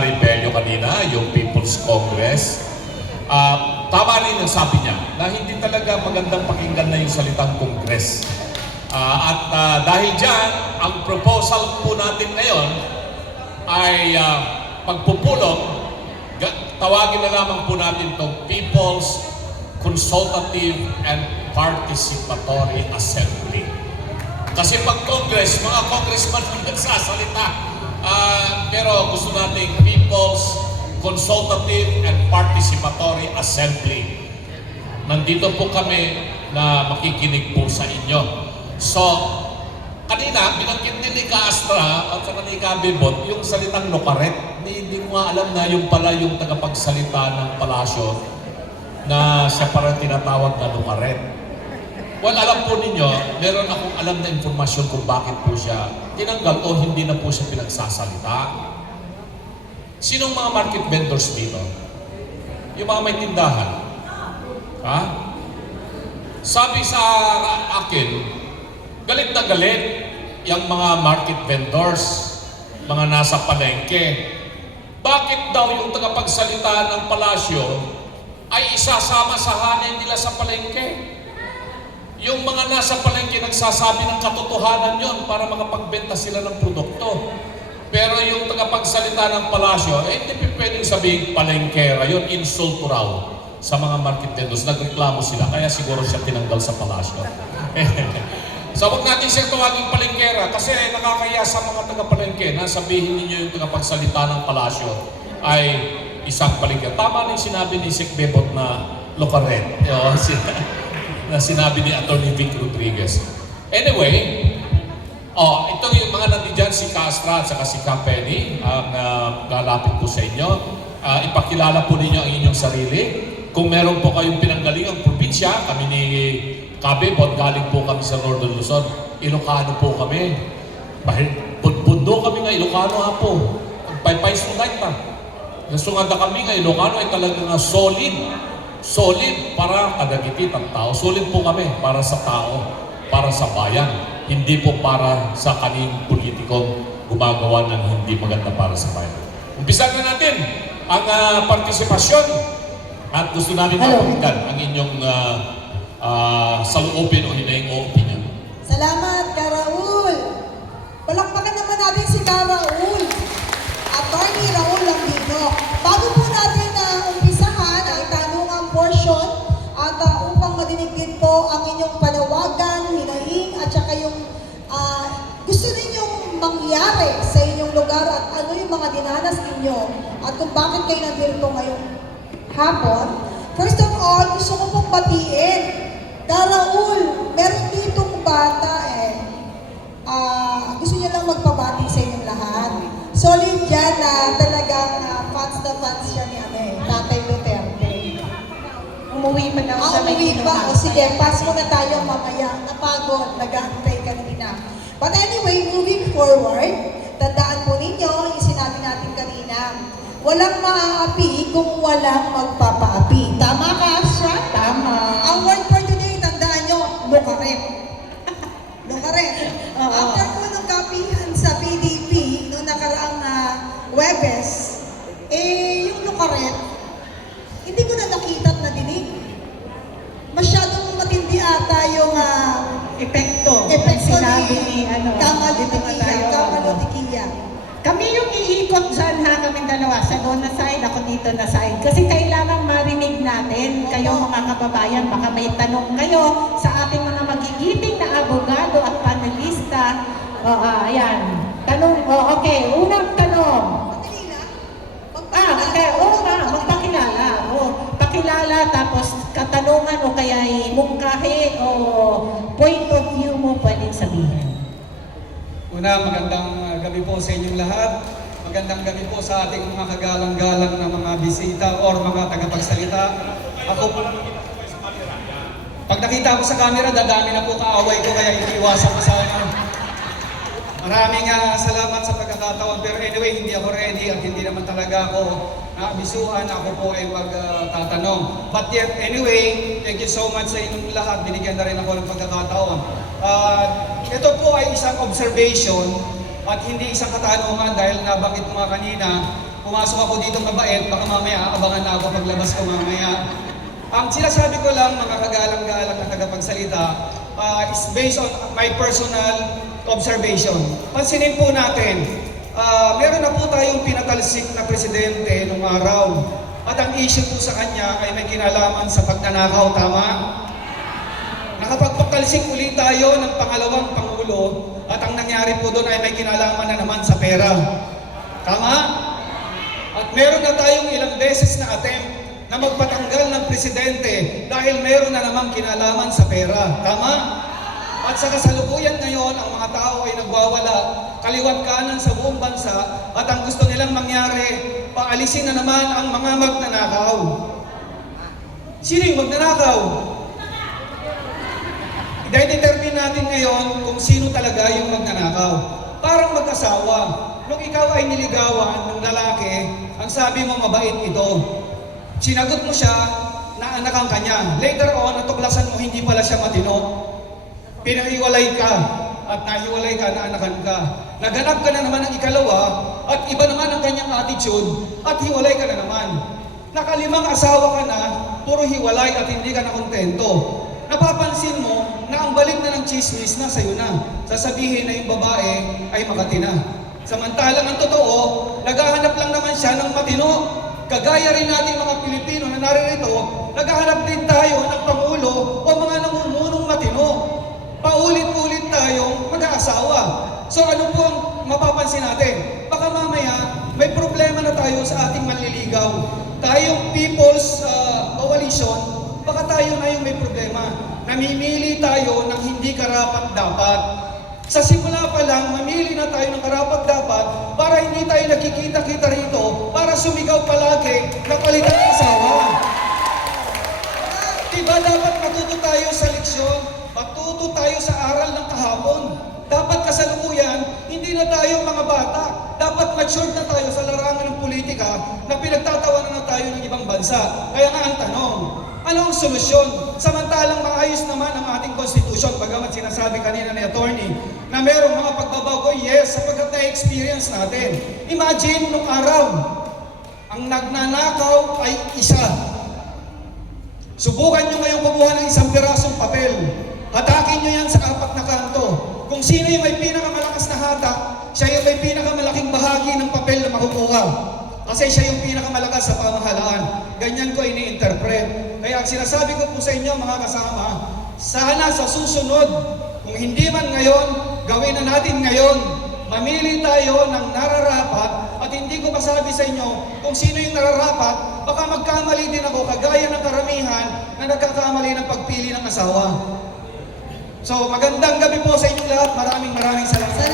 Secretary Bello kanina, yung People's Congress. Tama rin ang sabi niya na hindi talaga magandang pakinggan na yung salitang Congress. Dahil dyan, ang proposal po natin ngayon ay pagpupulong, tawagin na lamang po natin itong People's Consultative and Participatory Assembly. Kasi pag Congress, mga congressman ang nagsasalita. Pero gusto nating People's Consultative and Participatory Assembly. Nandito po kami na makikinig po sa inyo. So, kanina, binanggit din ni Kaastra at saka ni Kabibot yung salitang Locaret. Hindi ko nga alam na yung pala yung tagapagsalita ng palasyo na siya parang tinatawag na Locaret. Well, alam po ninyo, meron akong alam na informasyon kung bakit po siya tinanggal o hindi na po siya pinagsasalita. Sinong mga market vendors dito? Yung mga may tindahan. Ha? Sabi sa akin, galit na galit yung mga market vendors, mga nasa palengke. Bakit daw yung tagapagsalita ng palasyo ay isasama sa hanay nila sa palengke? Yung mga nasa palengke nagsasabi ng katotohanan yon para makapagbenta sila ng produkto. Pero yung tagapagsalita ng palasyo, hindi pwedeng sabihin palengkera yun, insult raw sa mga market vendors. Nagreklamo sila, kaya siguro siya tinanggal sa palasyo. So huwag natin siya tawaging palengkera kasi nakakaya sa mga taga-palengke na sabihin ninyo yung tagapagsalita ng palasyo ay isang palengke. Tama rin sinabi ni Sec Bebot na Locaret. Na sinabi ni Atty. Vic Rodriguez. Anyway, ito yung mga nandiyan, si Castra at saka si Campeni, ang lalapit po sa inyo. Ipakilala po ninyo ang inyong sarili. Kung meron po kayong pinanggalingang probinsya, kami ni Kabibot, galing po kami sa Northern Luzon. Ilocano po kami. Bundo kami nga, Ilocano ha po. Paypay sunay na. Nasungada kami nga, Ilocano ay talagang solid para kadagiti ang tao. Solid po kami para sa tao, para sa bayan. Hindi po para sa kaning politikong gumagawa ng hindi maganda para sa bayan. Umpisan na natin ang partisipasyon at gusto namin mapakinggan ang inyong saloobin o hinaing o opinion. Salamat, Ka Raul. Palakpakan naman natin si Ka Raul. Attorney Raul Lambino. Bago po natin umpisahan ang tanungang portion at upang madinig din po ang inyong panawagan, hinaing at saka yung gusto ninyong mangyari sa inyong lugar at ano yung mga dinanas ninyo at kung bakit kayo nandito ngayong hapon. First of all, gusto ko pong batiin. Ka Raul, meron ditong bata gusto niya lang magpabati sa inyong lahat. Solid dyan na talagang fans na fans siya ni Tatay Duterte. Umuwi pa daw sa umuwi pa. O sige, pass muna tayo mamaya. Napagod, nag-aantay kanina. But anyway, moving forward, tandaan po ninyo, yung sinabi natin kanina, walang maaapi kung walang magpapaapi. Tama ka, Asha? Tama. Ang word for today, tandaan nyo, Locaret. Locaret. After po ng kapihan sa PDP, noong nakaraang Webes, yung Locaret, hindi ko na nakita at nadinig. Masyadong matindi ata yung Epekto. sinabi ni Kamalutikiya. Kami yung iikot dyan ha, kaming dalawa. Sa doon na side, ako dito na side. Kasi kailangan marinig natin, kayo mga kababayan, baka may tanong kayo sa ating mga magigiting na abogado at panelista. Ayan. Tanong, okay. Unang tanong. Magpakilala. Pakilala, tapos katanungan o kaya mungkahi o point of view mo pwedeng sabihin. Una, magandang gabi po sa inyong lahat. Magandang gabi po sa ating mga kagalang-galang na mga bisita or mga tagapagsalita. Pag nakita ko sa camera, dadami na po kaaway ko kaya iniiwasan ko sa ano. Maraming salamat sa pagkakataon. Pero anyway, hindi ako ready at hindi naman talaga ako naabisuhan. Ako po ay magtatanong. But yet, anyway, thank you so much sa inyong lahat. Binigyan na rin ako ng pagkakataon. Ito po ay isang observation at hindi isang katanungan dahil nabanggit mo nga kanina pumasok ako dito mabait, baka mamaya abangan na ako paglabas ko mamaya. Ang sinasabi ko lang, mga kagalang-galang na tagapagsalita, is based on my personal observation. Pansinin po natin, meron na po tayong pinatalsik na presidente nung araw. At ang issue po sa kanya ay may kinalaman sa pagnanakaw, tama? Nakapagpatalsik ulit tayo ng pangalawang pangulo at ang nangyari po doon ay may kinalaman na naman sa pera. Tama? At meron na tayong ilang beses na attempt na magpatanggal ng presidente dahil meron na namang kinalaman sa pera. Tama? At sa kasalukuyan ngayon, ang mga tao ay nagwawala kaliwat kanan sa buong bansa at ang gusto nilang mangyari, paalisin na naman ang mga magnanakaw. Sino yung magnanakaw? I-determine natin ngayon kung sino talaga yung magnanakaw. Parang mag-asawa. Nung ikaw ay niligawan ng lalaki, ang sabi mo mabait ito. Sinagot mo siya, naanakan ka niya. Later on, natuklasan mo hindi pala siya matino. Pinahiwalay ka at nahiwalay ka, naanakan ka. Naganap ka na naman ng ikalawa at iba naman ang kanyang attitude at hiwalay ka na naman. Nakalimang asawa ka na, puro hiwalay at hindi ka na kontento. Napapansin mo na ang balik na ng chismis na sa'yo na. Sasabihin na yung babae ay makati na. Samantalang ang totoo, naghahanap lang naman siya ng matino. Kagaya rin natin mga Pilipino na naririto, naghahanap din tayo ng pangulo o mga namumunong matino. Paulit-ulit tayong mag-aasawa. So ano po ang mapapansin natin? Baka mamaya may problema na tayo sa ating manliligaw. Tayong People's Coalition, baka tayo na yung may problema. Namimili tayo ng hindi karapat-dapat. Sa simula pa lang, mamili na tayo ng karapat-dapat para hindi tayo nakikita-kita rito para sumigaw palagi na palitan ng asawa. Diba dapat matuto tayo sa leksyon? Matuto tayo sa aral ng kahapon. Dapat kasalukuyan, hindi na tayo mga bata. Dapat matured na tayo sa larangan ng politika na pinagtatawanan na tayo ng ibang bansa. Kaya nga ang tanong, ano ang solusyon? Samantalang maayos naman ang ating konstitusyon, bagamat sinasabi kanina ni attorney na merong mga pagbabago, yes, sapagkat na-experience natin. Imagine nung araw, ang nagnanakaw ay isa. Subukan nyo ngayon kumuha ng isang pirasong papel. Hatakin nyo yan sa apat na kanto. Kung sino yung may pinakamalakas na hatak, siya yung may pinakamalaking bahagi ng papel na makukuha. Kasi siya yung pinakamalakas sa pamahalaan. Ganyan ko ini-interpret. Kaya ang sinasabi ko po sa inyo mga kasama, sana sa susunod, kung hindi man ngayon, gawin na natin ngayon. Mamili tayo ng nararapat at hindi ko masabi sa inyo kung sino yung nararapat, baka magkamali din ako kagaya ng karamihan na nagkakamali ng pagpili ng asawa. So magandang gabi po sa inyo lahat. Maraming salamat.